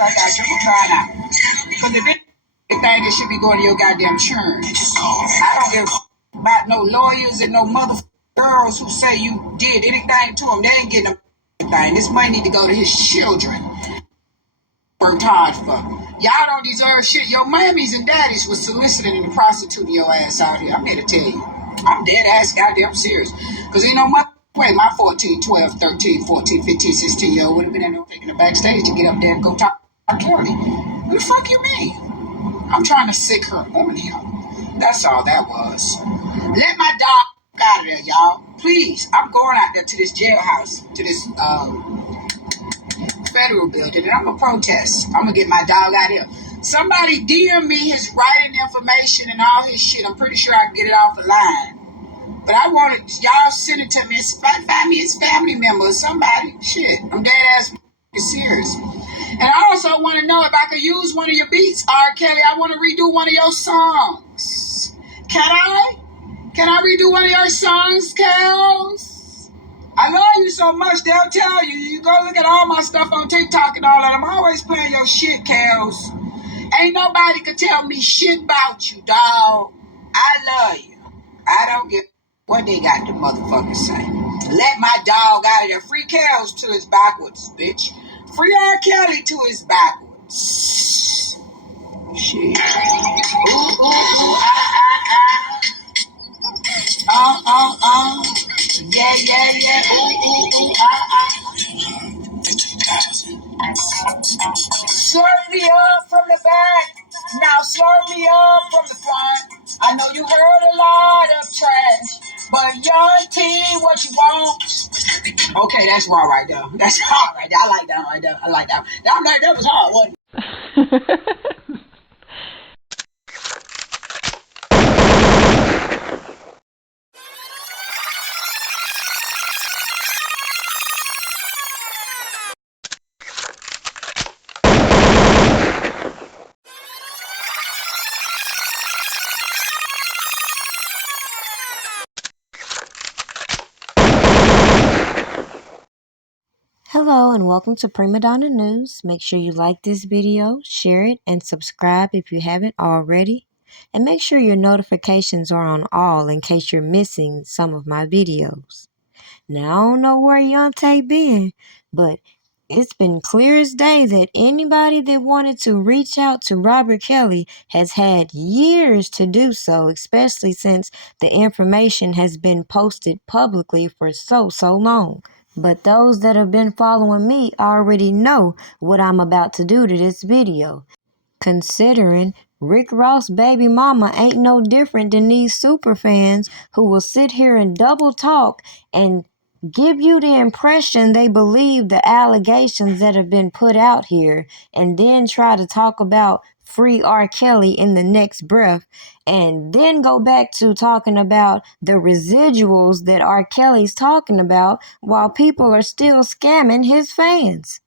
I got you. I'm trying out. Because if it's anything that should be going to your goddamn insurance, I don't give a about no lawyers and no motherfucking girls who say you did anything to them. They ain't getting a thing. This money need to go to his children. Worked hard for. Y'all don't deserve shit. Your mammies and daddies was soliciting and prostituting your ass out here. I'm here to tell you. I'm dead ass goddamn serious. Because ain't no way my 14, 12, 13, 14, 15, 16 year old would have been in there taking the backstage to get up there and go talk to Kelly. What the fuck you mean? I'm trying to sick her on him. That's all that was. Let my dog out of there, y'all. Please. I'm going out there to this jailhouse, to this federal building, and I'm gonna protest. I'm gonna get my dog out here. Somebody DM me his writing information and all his shit. I'm pretty sure I can get it off the line. But I wanted y'all send it to me. Find me his family member or somebody. Shit, I'm dead ass serious. And I also want to know if I could use one of your beats, R. Kelly. I want to redo one of your songs. Can I? Can I redo one of your songs, Kels? I love you so much, they'll tell you. You go look at all my stuff on TikTok and all that. I'm always playing your shit, Kels. Ain't nobody can tell me shit about you, dog. I love you. I don't give what they got to motherfuckers say. Let my dog out of there. Free Kels to his backwards, bitch. Free R. Kelly to his backwards. Shit. Ooh, ooh, ooh, Yeah, yeah, yeah. Ooh, ooh, ooh, Slurp me up from the back. Now slurp me up from the front. I know you heard a lot of trash, but young T, what you want? Okay, that's raw right there. That's hard right there. I like that right there. I like that. That was hard, wasn't it? Hello and welcome to Prima Donna News. Make sure you like this video, share it, and subscribe if you haven't already. And make sure your notifications are on all in case you're missing some of my videos. Now, I don't know where Yontae been, but it's been clear as day that anybody that wanted to reach out to Robert Kelly has had years to do so, especially since the information has been posted publicly for so long. But those that have been following me already know what I'm about to do to this video. Considering Rick Ross' baby mama ain't no different than these super fans who will sit here and double talk and give you the impression they believe the allegations that have been put out here and then try to talk about free R. Kelly in the next breath and then go back to talking about the residuals that R. Kelly's talking about while people are still scamming his fans.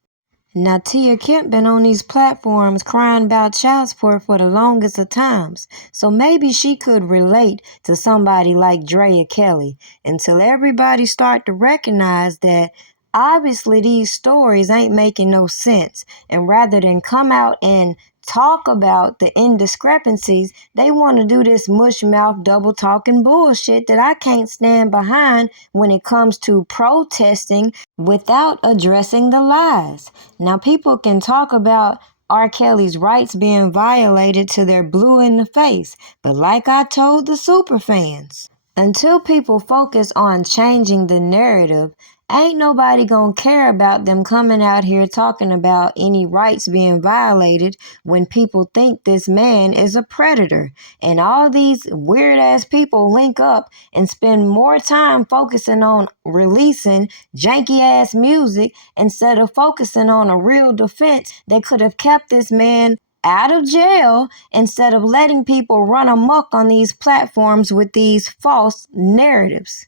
Now, Tia Kemp been on these platforms crying about child support for the longest of times, so maybe she could relate to somebody like Drea Kelly until everybody start to recognize that obviously these stories ain't making no sense, and rather than come out and talk about the indiscrepancies, they want to do this mush mouth double talking bullshit that I can't stand behind when it comes to protesting without addressing the lies. Now, people can talk about R. Kelly's rights being violated till they're blue in the face, but like I told the super fans, until people focus on changing the narrative, ain't nobody gonna care about them coming out here talking about any rights being violated when people think this man is a predator. And all these weird ass people link up and spend more time focusing on releasing janky ass music instead of focusing on a real defense that could have kept this man out of jail instead of letting people run amok on these platforms with these false narratives.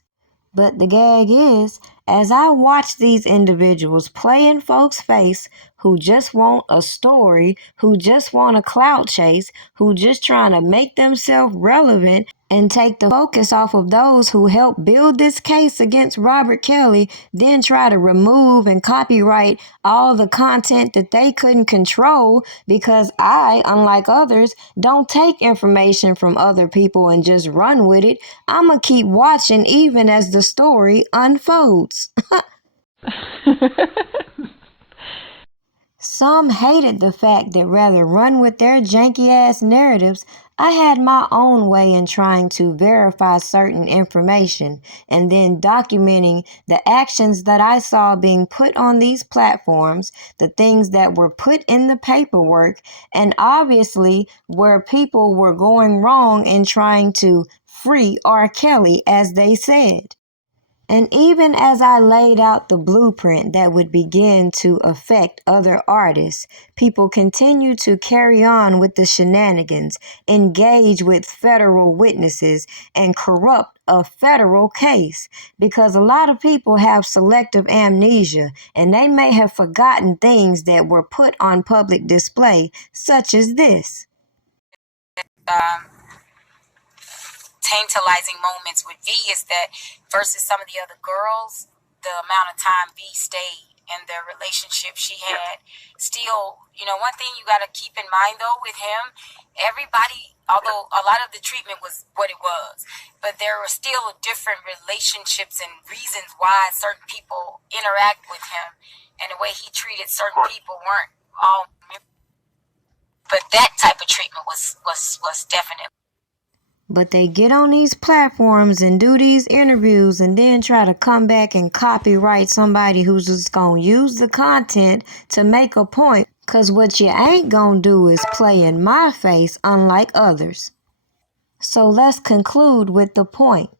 But the gag is, as I watch these individuals play in folks' face who just want a story, who just want a clout chase, who just trying to make themselves relevant and take the focus off of those who helped build this case against Robert Kelly, then try to remove and copyright all the content that they couldn't control, because I, unlike others, don't take information from other people and just run with it. I'ma keep watching even as the story unfolds. Some hated the fact that rather run with their janky-ass narratives, I had my own way in trying to verify certain information and then documenting the actions that I saw being put on these platforms, the things that were put in the paperwork, and obviously where people were going wrong in trying to free R. Kelly, as they said. And even as I laid out the blueprint that would begin to affect other artists, people continue to carry on with the shenanigans, engage with federal witnesses, and corrupt a federal case. Because a lot of people have selective amnesia, and they may have forgotten things that were put on public display, such as this. Tantalizing moments with V is that versus some of the other girls, the amount of time V stayed in the relationship she had. Still, one thing you got to keep in mind though with him, everybody, although a lot of the treatment was what it was, but there were still different relationships and reasons why certain people interact with him, and the way he treated certain people weren't all, but that type of treatment was definitely. But they get on these platforms and do these interviews and then try to come back and copyright somebody who's just gonna use the content to make a point. Cause what you ain't gonna do is play in my face, unlike others. So let's conclude with the point.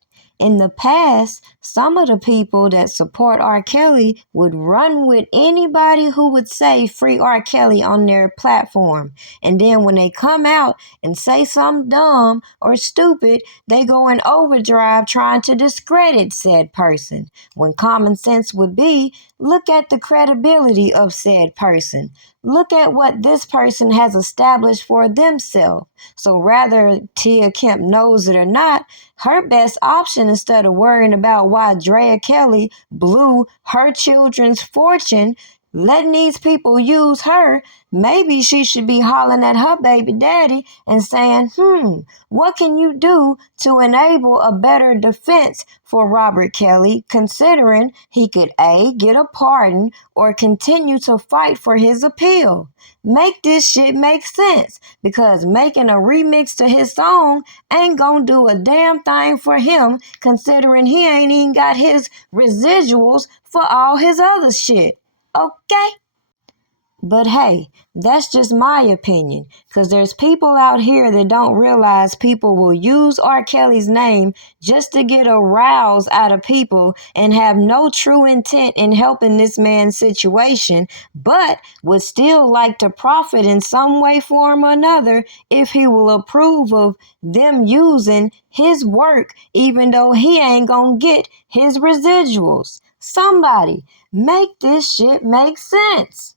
In the past, some of the people that support R. Kelly would run with anybody who would say free R. Kelly on their platform. And then when they come out and say something dumb or stupid, they go in overdrive trying to discredit said person. When common sense would be, look at the credibility of said person. Look at what this person has established for themselves. So rather Tia Kemp knows it or not, her best option, instead of worrying about why Drea Kelly blew her children's fortune, letting these people use her, maybe she should be hollering at her baby daddy and saying, what can you do to enable a better defense for Robert Kelly, considering he could A, get a pardon, or continue to fight for his appeal? Make this shit make sense, because making a remix to his song ain't gonna do a damn thing for him, considering he ain't even got his residuals for all his other shit. Okay? But hey, that's just my opinion, because there's people out here that don't realize people will use R. Kelly's name just to get a rouse out of people and have no true intent in helping this man's situation, but would still like to profit in some way, form, or another if he will approve of them using his work, even though he ain't gonna get his residuals. Somebody, make this shit make sense.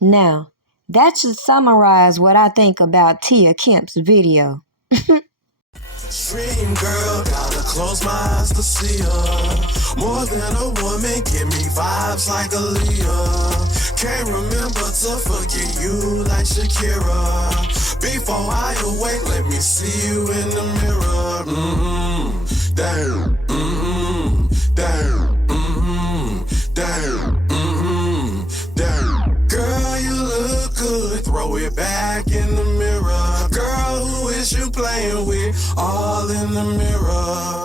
Now, that should summarize what I think about Tia Kemp's video. Dream girl, gotta close my eyes to see her. More than a woman, give me vibes like Aaliyah. Can't remember to forget you like Shakira. Before I awake, let me see you in the mirror. Damn, damn, damn, damn. Girl, you look good, throw it back in the mirror. Girl, who is you playing with? All in the mirror.